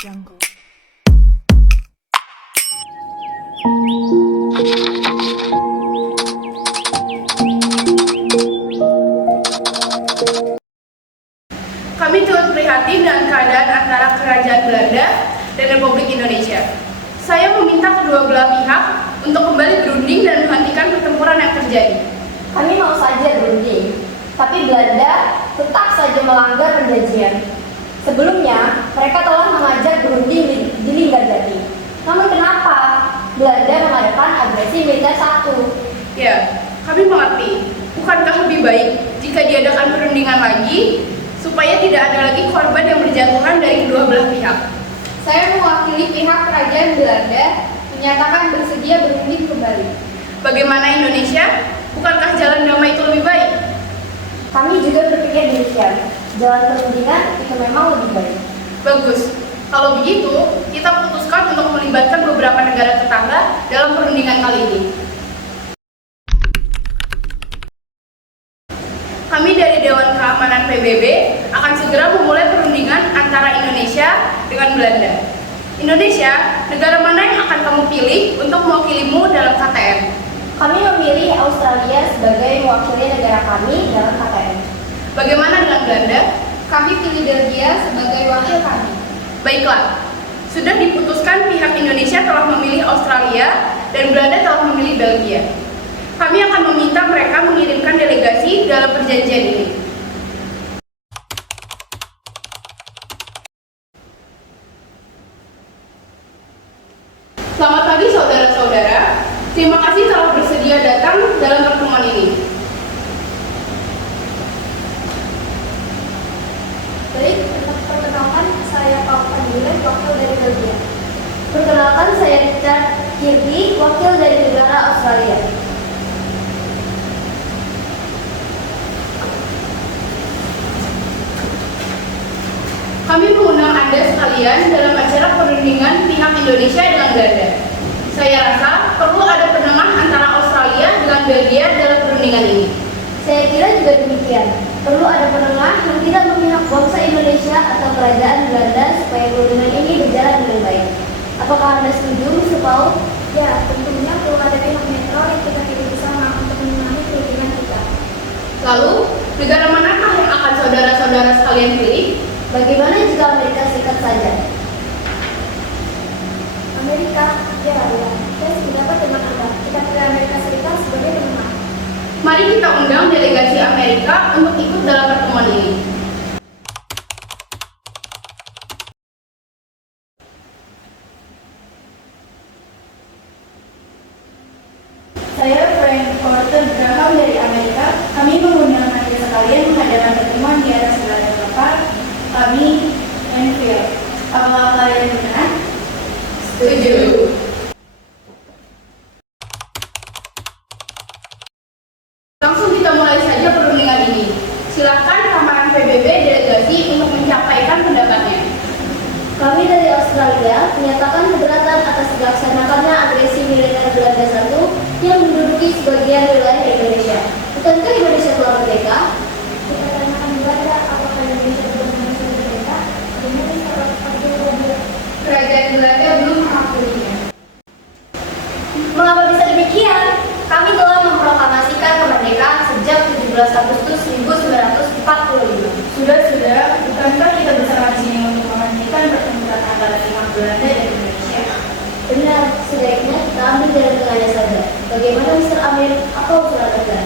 Jungle. Kami turut prihatin dengan keadaan antara Kerajaan Belanda dan Republik Indonesia. Saya meminta kedua belah pihak untuk kembali berunding dan menghentikan pertempuran yang terjadi. Kami mau saja berunding, tapi Belanda tetap saja melanggar perjanjian. Sebelumnya, mereka telah mengajak berunding di Linggarjati. Namun kenapa Belanda mengadakan agresi militer satu? Ya, kami mengerti. Bukankah lebih baik jika diadakan perundingan lagi, supaya tidak ada lagi korban yang berjatuhan dari kedua belah pihak? Saya mewakili pihak kerajaan Belanda menyatakan bersedia berunding kembali. Bagaimana Indonesia? Bukankah jalan damai itu lebih baik? Kami juga berpikir demikian. Jalan perundingan itu memang lebih baik. Bagus. Kalau begitu, kita putuskan untuk melibatkan beberapa negara tetangga dalam perundingan kali ini. Kami dari Dewan Keamanan PBB akan segera memulai perundingan antara Indonesia dengan Belanda. Indonesia, negara mana yang akan kamu pilih untuk mewakilimu dalam KTN? Kami memilih Australia sebagai mewakili negara kami dalam KTN. Bagaimana dengan Belanda? Kami pilih Belgia sebagai wakil kami. Baiklah, sudah diputuskan pihak Indonesia telah memilih Australia dan Belanda telah memilih Belgia. Kami akan meminta mereka mengirimkan delegasi dalam perjanjian ini. Selamat pagi saudara-saudara. Terima kasih telah bersedia datang dalam pertemuan ini. Baik, perkenalkan saya Pak Fadila, wakil dari Belgia. Perkenalkan saya Richard Kirby, wakil dari negara Australia. Kami mengundang Anda sekalian dalam acara perundingan pihak Indonesia dengan Belanda. Saya rasa perlu ada penengah antara Australia dengan Belgia dalam perundingan ini. Saya kira juga demikian. Perlu ada penengah yang tidak memihak bangsa Indonesia atau kerajaan Belanda supaya perundingan ini berjalan dengan baik. Apakah Anda setuju, Mr. Paul? Ya, tentunya perlu ada pihak netral yang kita pilih bersama untuk menengahi perundingan kita. Lalu, negara manakah yang akan saudara-saudara sekalian pilih? Bagaimana jika Amerika Serikat saja? Amerika, ya. Saya sependapat dengan Anda. Kita pilih Amerika Serikat sebagai penengah. Mari kita undang delegasi Amerika untuk ikut dalam pertemuan ini. Saya Frank Porter Graham dari Amerika. Kami mengundang Anda sekalian mengadakan pertemuan di atas gelar kapal kami Enfield. Apakah kalian benar? Setuju. Langsung kita mulai saja perundingan ini. Silakan Kamaran PBB delegasi untuk menyampaikan pendapatnya. Kami dari Australia menyatakan keberatan atas dilaksanakannya agresi militer Belanda satu yang menduduki sebagian wilayah Indonesia. Bukankah Indonesia telah merdeka? Dikatakan Belanda, apakah Indonesia belum merdeka? Kerajaan Belanda belum mengakuinya. Mengapa bisa demikian? Kami telah memproklamasikan kemerdekaan sejak 17 Agustus 1945. Sudah, bukankah kita bersama di sini untuk menghentikan pertempuran antara pihak Belanda dan Indonesia? Benar, sebaiknya kita ambil jalan tengahnya saja. Bagaimana Mr. Amir? Apa usulan Anda?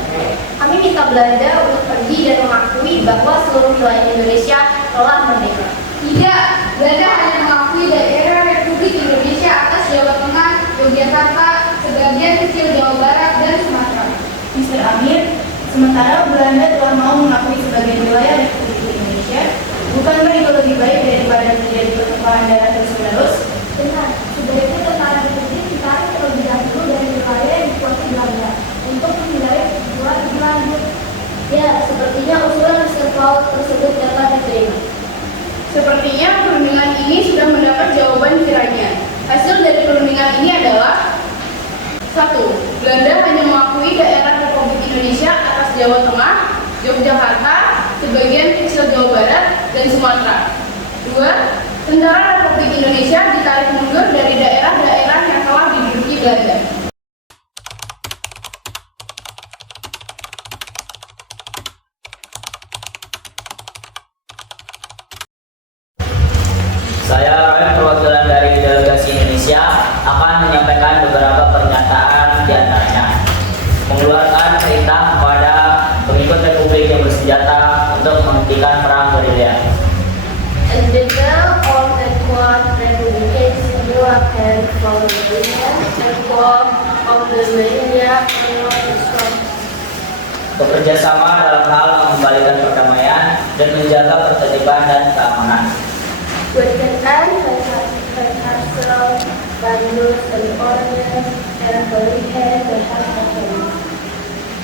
Kami minta Belanda untuk pergi dan mengakui bahwa seluruh wilayah Indonesia telah merdeka. Tidak, Belanda hanya mengakui daerah Republik Indonesia atas Jawa Tengah, Yogyakarta, sebagian kecil Jawa Barat, dan Sumatera. Mr. Amir, sementara Belanda telah mau mengakui sebagian wilayah Republik Indonesia, bukankah itu lebih baik daripada terjadi pertumpahan darah terus-menerus? Benar, sebaiknya tentara Republik ditarik terlebih dahulu dari wilayah yang dikuasai Belanda untuk menghindari pertempuran lebih lanjut. Ya, sepertinya usulan Mr. Paul tersebut dapat diterima. Sepertinya perundingan ini sudah mendapat jawaban kiranya. Hasil dari perundingan ini adalah 1. Belanda hanya mengakui daerah Republik Indonesia atas Jawa Tengah, Yogyakarta, sebagian kecil Jawa Barat, dan Sumatera. 2. Tentara Republik Indonesia ditarik mundur dari daerah-daerah yang telah diduduki Belanda. Saya, perwakilan dari delegasi Indonesia, akan menyampaikan beberapa pernyataan di antaranya. Mengeluarkan perintah kepada pengikut Republik yang bersenjata untuk menghentikan perang gerilya. And the bell of the quad republic mengeluarkan pemerintahan and war of the guerrilla Bekerja sama dalam hal mengembalikan perdamaian dan menjaga ketertiban dan keamanan. berkenaan berhasil Bandung dan Orient dan melihat berhasil.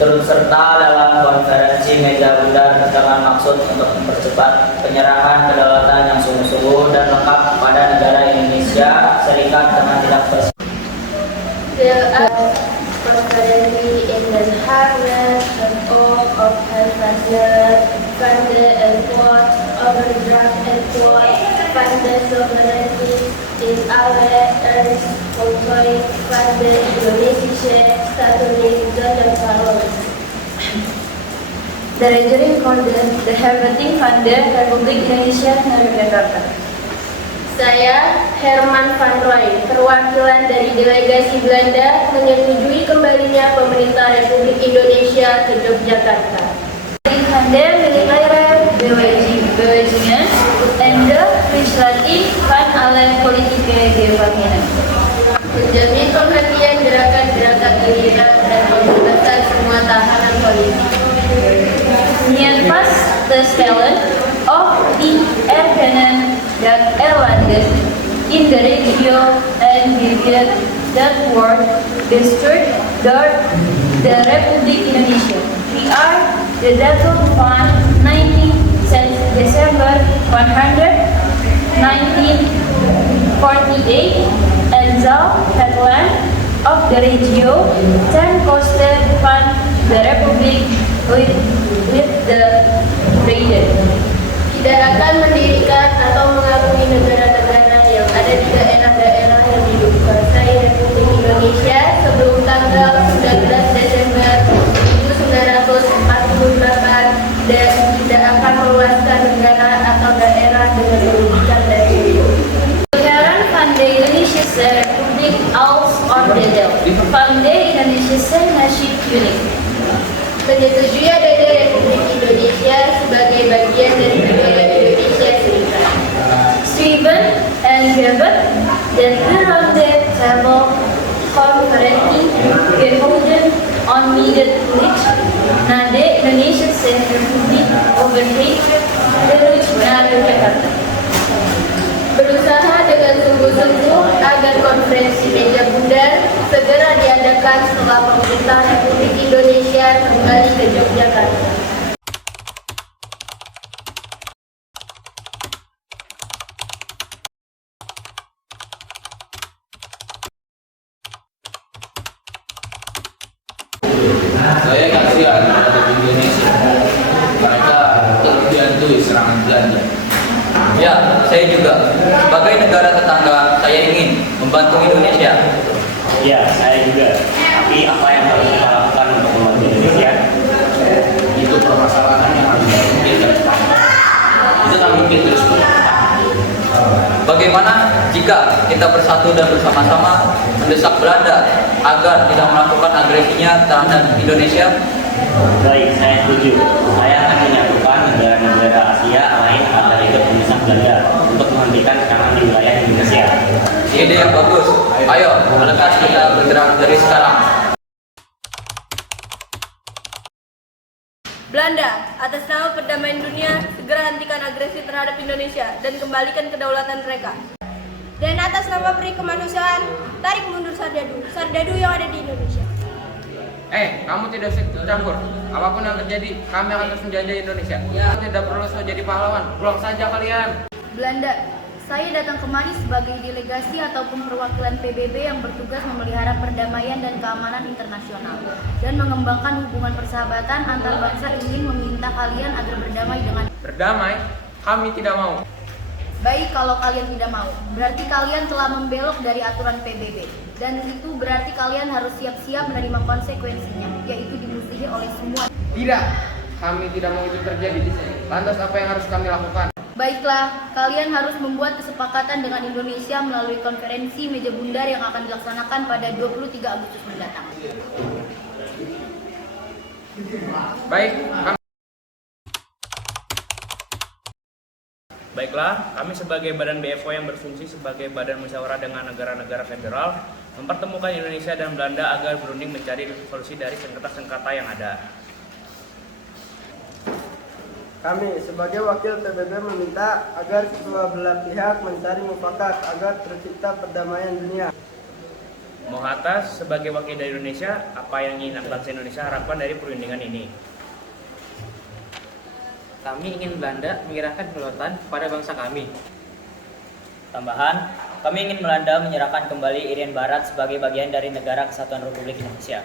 Turut serta dalam konferensi meja bundar dengan maksud untuk mempercepat penyerahan kedaulatan yang sungguh-sungguh dan lengkap kepada negara Indonesia Serikat dengan tidak bersifat. Conferentie in Den Haag een oog op het verzeer van de import, overdracht en voort van de soevereiniteit in alle ernst voltooid van de Indonesische statuut dan parlement. De regering konde de hervatting van de Republik Indonesia Nederlanden. Saya, Herman van Roy, perwakilan dari delegasi Belanda, menyetujui kembalinya pemerintah Republik Indonesia ke Yogyakarta. Hande menilai bewegingen en de verslating van alle politieke gevangenen. Menjamin penghentian gerakan-gerakan gerilya dan pembebasan semua tahanan politik. Niat vast te stellen of die erkennen dat er landen in de regio en gebied dat wordt bestuurd door de Republiek Indonesia. We are the datum van 19 December 1948 en zal het land of de regio ten koste van de Republiek with the vrede. Tidak akan mendirikan atau mengakui negara-negara yang ada di daerah-daerah yang dikuasai Republik Indonesia sebelum tanggal 19 Desember 1948 dan tidak akan meluaskan negara atau daerah dengan merugikan dari Negara van de Indonesische Republiek als onderdeel van de Indonesische Natie Unie. Menyetujui adanya Republik Indonesia sebagai bagian dari negara Indonesia Serikat. Schreven en gebeurt de Ronde Table Conferentie gehouden on Middelburg na de Indonesische Republiek overhead terus naar Jakarta. Berusaha dengan sungguh-sungguh agar konferensi meja bundar segera diadakan setelah pemerintah Republik Indonesia kembali ke Yogyakarta. Saya kasihan terhadap Indonesia. Mereka terus dihantui serangan Belanda. Ya, saya juga. Sebagai negara tetangga, saya ingin membantu Indonesia. Ya, saya juga. Tapi apa yang harus kita lakukan untuk membantu Indonesia? Itu permasalahan yang harus kita Itu kan mungkin terus Bagaimana jika kita bersatu dan bersama-sama mendesak Belanda agar tidak melakukan agresinya terhadap Indonesia? Baik, saya setuju. Saya akan menyatukan negara-negara Asia lain agar ikut mendesak Belanda untuk menghentikan serangan di wilayah Indonesia. Ide yang bagus. Ayo, lekas kita bergerak dari sekarang. Belanda, atas nama perdamaian dunia, segera hentikan agresi terhadap Indonesia dan kembalikan kedaulatan mereka. Dan atas nama peri kemanusiaan, tarik mundur sardadu yang ada di Indonesia. Kamu tidak usah ikut campur. Apapun yang terjadi, kami akan terus menjajah Indonesia. Kamu tidak perlu jadi pahlawan. Pulang saja kalian. Belanda, saya datang kemari sebagai delegasi ataupun perwakilan PBB yang bertugas memelihara perdamaian dan keamanan internasional dan mengembangkan hubungan persahabatan antar bangsa. Ingin meminta kalian agar berdamai dengan Berdamai? Kami tidak mau. Baik, kalau kalian tidak mau, berarti kalian telah membelok dari aturan PBB. Dan itu berarti kalian harus siap-siap menerima konsekuensinya, yaitu dimusuhi oleh semua. Tidak, kami tidak mau itu terjadi. Lantas apa yang harus kami lakukan? Baiklah, kalian harus membuat kesepakatan dengan Indonesia melalui konferensi meja bundar yang akan dilaksanakan pada 23 Agustus mendatang. Baik, Baiklah, kami sebagai Badan BFO yang berfungsi sebagai badan musyawarah dengan negara-negara federal mempertemukan Indonesia dan Belanda agar berunding mencari solusi dari sengketa-sengketa yang ada. Kami sebagai wakil PBB meminta agar kedua belah pihak mencari mufakat agar tercipta perdamaian dunia. Mohatas sebagai wakil dari Indonesia, apa yang ingin bangsa Indonesia harapkan dari perundingan ini? Kami ingin Belanda menyerahkan kedaulatan kepada bangsa kami. Tambahan, kami ingin Belanda menyerahkan kembali Irian Barat sebagai bagian dari Negara Kesatuan Republik Indonesia.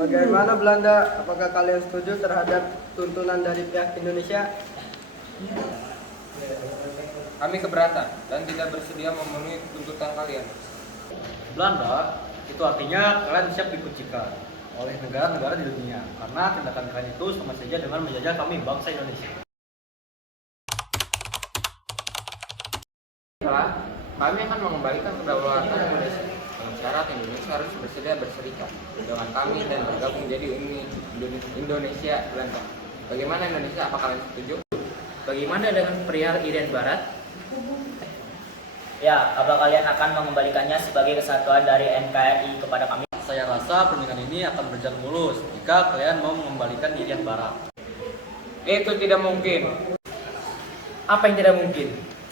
Bagaimana Belanda? Apakah kalian setuju terhadap tuntunan dari pihak Indonesia? kami keberatan dan tidak bersedia memenuhi tuntutan kalian. Belanda, itu artinya kalian siap dikucikan oleh negara-negara di dunia karena tindakan kalian itu sama saja dengan menjajah kami bangsa Indonesia. Kami akan mengembalikan kedaulatan Indonesia dengan syarat Indonesia harus bersedia berserikat dengan kami dan bergabung menjadi Uni Indonesia Belanda. Bagaimana Indonesia? Apa kalian setuju? Bagaimana dengan perihal Irian Barat? Ya, apa kalian akan mengembalikannya sebagai kesatuan dari NKRI kepada kami? Saya rasa perundingan ini akan berjalan mulus jika kalian mau mengembalikan Irian Barat. Itu tidak mungkin. Apa yang tidak mungkin?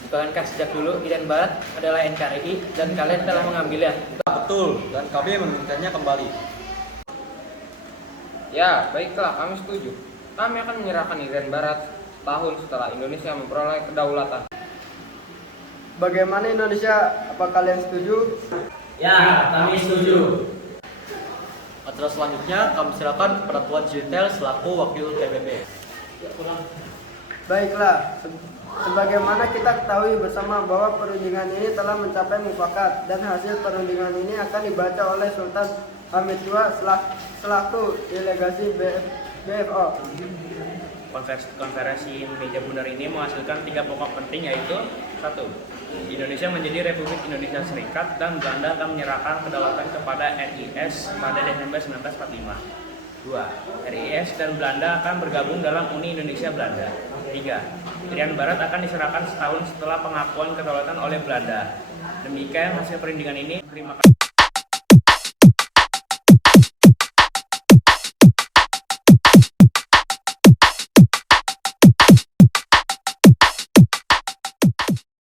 Bukankah sejak dulu Irian Barat adalah NKRI dan kalian telah mengambilnya? Betul, dan kami menginginkannya kembali. Ya, baiklah, kami setuju. Kami akan menyerahkan Irian Barat tahun setelah Indonesia memperoleh kedaulatan. Bagaimana Indonesia? Apa kalian setuju? Ya, kami setuju. Acara selanjutnya kami silakan kepada Tuan Jitel selaku wakil PBB. Baiklah, sebagaimana kita ketahui bersama bahwa perundingan ini telah mencapai mufakat dan hasil perundingan ini akan dibaca oleh Sultan Hamid II selaku delegasi BFO. Konferensi meja bundar ini menghasilkan 3 pokok penting, yaitu 1. Indonesia menjadi Republik Indonesia Serikat dan Belanda akan menyerahkan kedaulatan kepada RIS pada Desember 1945. 2. RIS dan Belanda akan bergabung dalam Uni Indonesia Belanda. 3. Irian Barat akan diserahkan setahun setelah pengakuan kedaulatan oleh Belanda. Demikian hasil perundingan ini. Terima kasih.